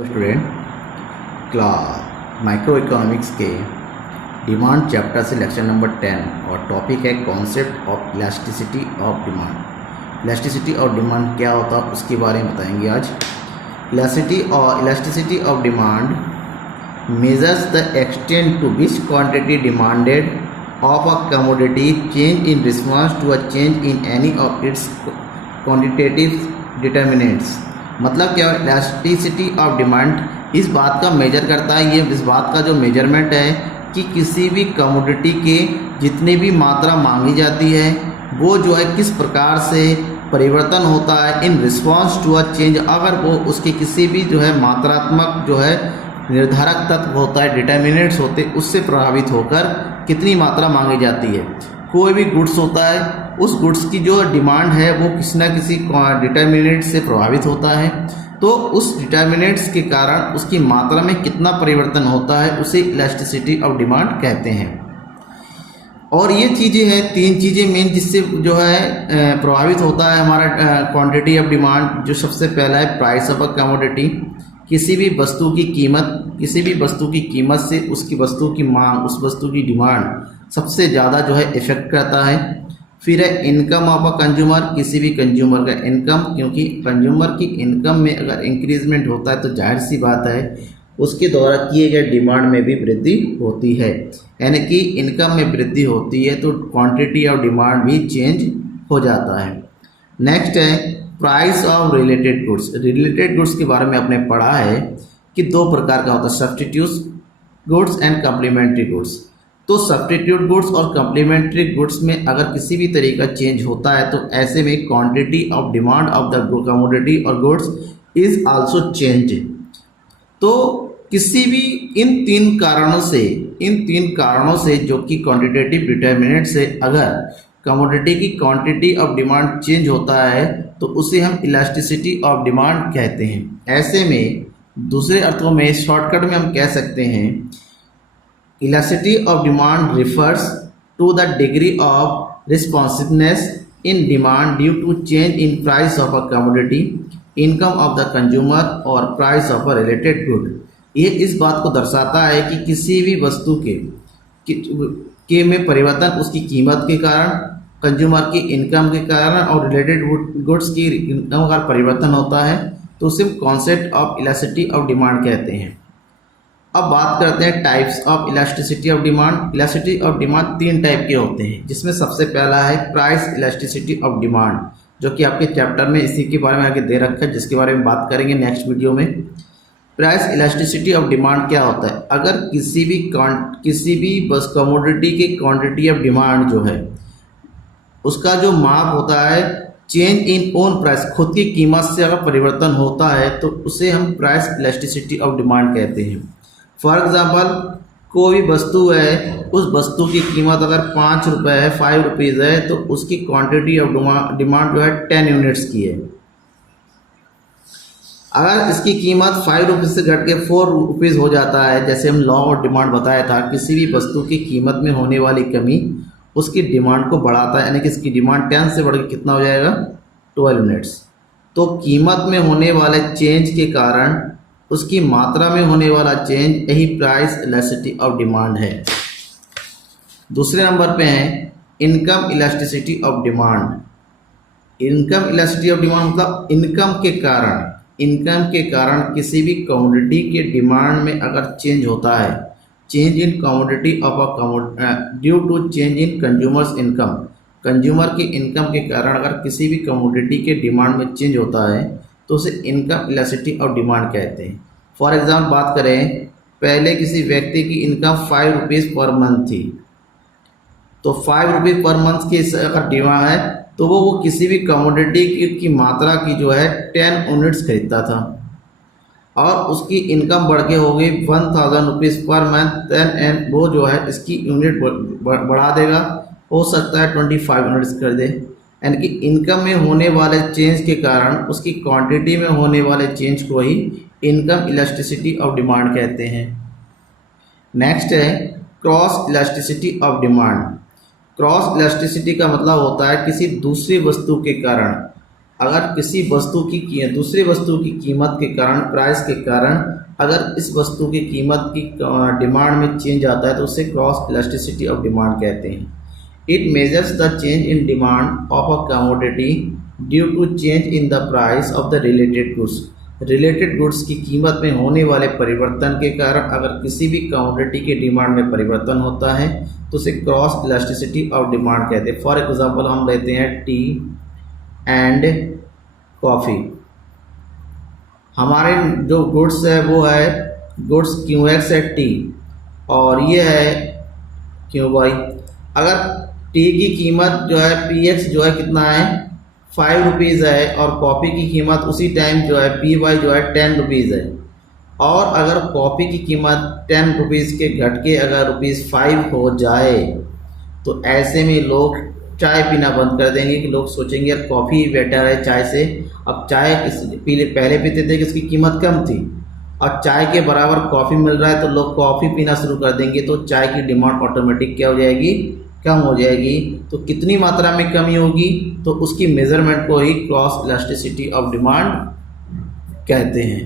Student class microeconomics के demand chapter से lecture number 10 और टॉपिक है concept of elasticity of demand. Elasticity of demand क्या होता है उसके बारे में बताएंगे आज। Elasticity of demand measures the extent to which quantity demanded of a commodity change in response to a change in any of its quantitative determinants. मतलब क्या है, इलास्टिसिटी ऑफ डिमांड इस बात का मेजर करता है, ये इस बात का जो मेजरमेंट है कि किसी भी कमोडिटी के जितनी भी मात्रा मांगी जाती है वो जो है किस प्रकार से परिवर्तन होता है in response to a change. अगर वो उसके किसी भी जो है मात्रात्मक जो है निर्धारक तत्व होता है, डिटर्मिनेंट्स होते, उससे प्रभावित होकर कितनी मात्रा मांगी जाती है। कोई भी गुड्स होता है, उस गुड्स की जो डिमांड है वो किसी न किसी डिटर्मिनेंट से प्रभावित होता है, तो उस डिटर्मिनेंट्स के कारण उसकी मात्रा में कितना परिवर्तन होता है उसे इलास्टिसिटी ऑफ डिमांड कहते हैं। और ये चीज़ें हैं, तीन चीज़ें मेन जिससे जो है प्रभावित होता है हमारा क्वांटिटी ऑफ डिमांड। जो सबसे पहला है प्राइस ऑफ अ कमोडिटी, किसी भी वस्तु की कीमत, किसी भी वस्तु की कीमत से उसकी वस्तु की मांग, उस वस्तु की डिमांड सबसे ज़्यादा जो है इफेक्ट करता है। फिर है इनकम ऑफ अ कंज्यूमर, किसी भी कंज्यूमर का इनकम, क्योंकि कंज्यूमर की इनकम में अगर इंक्रीजमेंट होता है तो जाहिर सी बात है उसके द्वारा किए गए डिमांड में भी वृद्धि होती है। यानी कि इनकम में वृद्धि होती है तो क्वांटिटी ऑफ डिमांड भी चेंज हो जाता है। नेक्स्ट है price of related goods. Related goods के बारे में आपने पढ़ा है कि दो प्रकार का होता है, substitute goods and complementary goods. तो सब्स्टिट्यूट गुड्स और कम्प्लीमेंट्री गुड्स में अगर किसी भी तरीका चेंज होता है तो ऐसे में quantity of demand of the commodity और गुड्स इज आल्सो चेंज। तो किसी भी इन तीन कारणों से जो कि क्वांटिटेटिव डिटर्मिनेंट से अगर कमोडिटी की क्वांटिटी ऑफ डिमांड चेंज होता है तो उसे हम इलास्टिसिटी ऑफ डिमांड कहते हैं। ऐसे में दूसरे अर्थों में शॉर्टकट में हम कह सकते हैं elasticity of demand refers to the degree of responsiveness in demand due to change in price of a commodity, income of the consumer और price of a related good. ये इस बात को दर्शाता है कि किसी भी वस्तु के में परिवर्तन उसकी कीमत के कारण, कंज्यूमर की इनकम के कारण और रिलेटेड गुड्स की इनकम का परिवर्तन होता है तो उसे concept of elasticity of demand कहते हैं। अब बात करते हैं types of elasticity of demand. Elasticity of demand तीन टाइप के होते हैं, जिसमें सबसे पहला है प्राइस इलास्टिसिटी ऑफ डिमांड, जो कि आपके चैप्टर में इसी के बारे में आगे दे रखा है, जिसके बारे में बात करेंगे नेक्स्ट वीडियो में। प्राइस इलास्टिसिटी ऑफ डिमांड क्या होता है? अगर किसी भी बस कमोडिटी की क्वांटिटी ऑफ डिमांड जो है उसका जो माप होता है चेंज इन ओन प्राइस, खुद की कीमत से अगर परिवर्तन होता है तो उसे हम प्राइस इलास्टिसिटी ऑफ डिमांड कहते हैं। फॉर एग्जाम्पल कोई भी वस्तु है, उस वस्तु की कीमत अगर 5 रुपये है, 5 रुपीज़ है, तो उसकी क्वांटिटी ऑफ डिमांड जो है 10 यूनिट्स की है। अगर इसकी कीमत 5 रुपीज़ से घट के 4 रुपीज़ हो जाता है, जैसे हम लॉ ऑफ डिमांड बताया था, किसी भी वस्तु की कीमत में होने वाली कमी उसकी डिमांड को बढ़ाता है, यानी कि इसकी डिमांड 10 से बढ़ के कितना हो जाएगा, 12 यूनिट्स। तो कीमत में होने वाले चेंज के कारण उसकी मात्रा में होने वाला चेंज, यही प्राइस इलास्टिसिटी ऑफ डिमांड है। दूसरे नंबर पे है income elasticity of demand. Income elasticity of demand मतलब इनकम के कारण किसी भी कमोडिटी के डिमांड में अगर चेंज होता है, change in commodity of a due to change in consumers income, consumer की इनकम के कारण अगर किसी भी कमोडिटी के डिमांड में चेंज होता है तो उसे इनकम इलास्टिसिटी ऑफ डिमांड कहते हैं। फॉर एग्जाम्पल बात करें, पहले किसी व्यक्ति की इनकम 5 रुपीज़ पर मंथ थी, तो 5 रुपीज़ पर मंथ की अगर डिमांड है तो वो किसी भी कमोडिटी की मात्रा की जो है 10 यूनिट्स खरीदता था, और उसकी इनकम बढ़ के हो गई 1000 रुपीज़ पर मंथ, देन वो जो है इसकी यूनिट बढ़ा देगा, हो सकता है 25 यूनिट्स कर दे। यानी कि इनकम में होने वाले चेंज के कारण उसकी क्वांटिटी में होने वाले चेंज को ही इनकम इलास्टिसिटी ऑफ डिमांड कहते हैं। नेक्स्ट है cross elasticity of demand. Cross elasticity का मतलब होता है किसी दूसरी वस्तु के कारण अगर किसी वस्तु की दूसरी वस्तु की कीमत के कारण, प्राइस के कारण अगर इस वस्तु की कीमत की डिमांड में चेंज आता है तो उसे क्रॉस इलास्टिसिटी ऑफ डिमांड कहते हैं। It measures the change in demand of a commodity due to change in the price of the related goods. Related goods की कीमत में होने वाले परिवर्तन के कारण अगर किसी भी कमोडिटी के डिमांड में परिवर्तन होता है तो उसे क्रॉस इलास्टिसिटी ऑफ डिमांड कहते हैं। फॉर एग्जांपल हम लेते हैं टी एंड कॉफ़ी। हमारे जो गुड्स है वो है गुड्स QX है टी और ये है QY। अगर टी की कीमत जो है PX जो है कितना है 5 रुपीज़ है और कॉफ़ी की कीमत उसी टाइम जो है PY जो है 10 रुपीज़ है, और अगर कॉफ़ी की कीमत 10 रुपीज़ के घट के अगर ₹5 हो जाए तो ऐसे में लोग चाय पीना बंद कर देंगे कि लोग सोचेंगे यार कॉफ़ी बेटर है चाय से। अब चाय पहले पीते थे कि इसकी कीमत कम थी और चाय के बराबर कॉफ़ी मिल रहा है तो लोग कॉफ़ी पीना शुरू कर देंगे, तो चाय की डिमांड ऑटोमेटिक क्या हो जाएगी, कम हो जाएगी। तो कितनी मात्रा में कमी होगी तो उसकी मेजरमेंट को ही क्रॉस इलास्टिसिटी ऑफ डिमांड कहते हैं।